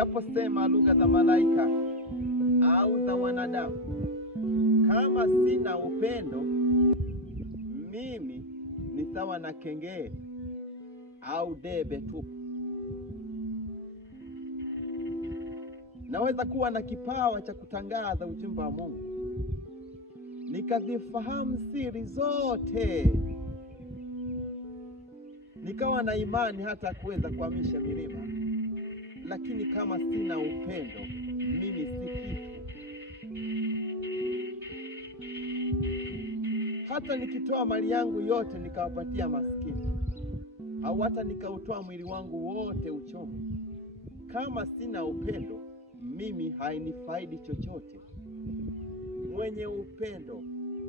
Nijaposema lugha za malaika au za wanadamu, kama sina upendo, mimi ni sawa na kengele au debe tupu. Naweza kuwa na kipawa cha kutangaza ujumbe wa Mungu, nikazifahamu siri zote, nikawa na imani hata kuweza kuhamisha milima, lakini kama sina upendo, mimi si kitu. Hata nikitoa mali yangu yote nikawapatia maskini, au hata nikautoa mwili wangu wote uchome, kama sina upendo, mimi hainifaidi chochote. Mwenye upendo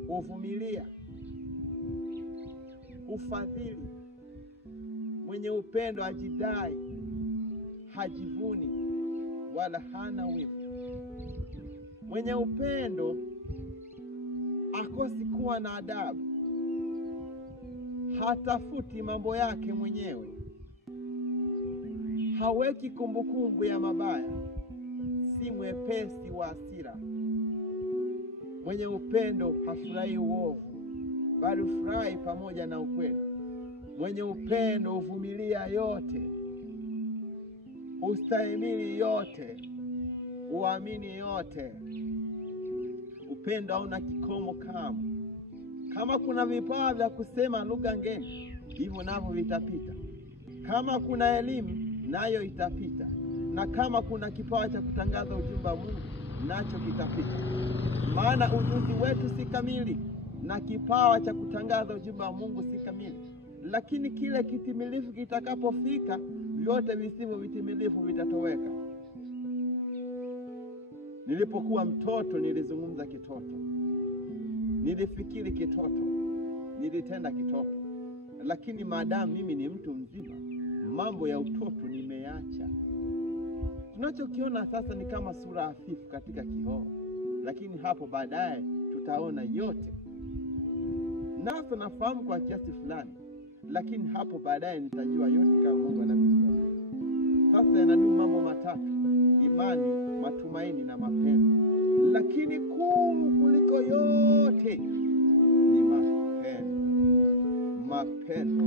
huvumilia, hufadhili. Mwenye upendo hajidai, hajivuni, wala hana wivu. Mwenye upendo hakosi kuwa na adabu, hatafuti mambo yake mwenyewe, haweki kumbukumbu ya mabaya, si mwepesi wa hasira. Mwenye upendo hafurahi uovu, bali hufurahi pamoja na ukweli. Mwenye upendo huvumilia yote, hustahimili yote, huamini yote. Upendo hauna kikomo kamwe. Kama kuna vipawa vya kusema lugha ngeni, hivyo navyo vitapita. Kama kuna elimu, nayo itapita. Na kama kuna kipawa cha kutangaza ujumbe wa Mungu, nacho kitapita. Maana ujuzi wetu si kamili, na kipawa cha kutangaza ujumbe wa Mungu si kamili. Lakini kile kitimilifu kitakapofika, vyote visivyo vitimilifu vitatoweka. Nilipokuwa mtoto nilizungumza kitoto, nilifikiri kitoto, nilitenda kitoto. Lakini maadamu mimi ni mtu mzima, mambo ya utoto nimeacha. Tunachokiona sasa ni kama sura hafifu katika kioo, lakini hapo baadaye tutaona yote. Nasa nafahamu kwa kiasi fulani, lakini hapo baadaye nitajua yote kama Mungu anavyojua. Sasa yanadumu mambo matatu: imani, matumaini na mapendo. Lakini kuu kuliko yote ni mapendo. Mapendo.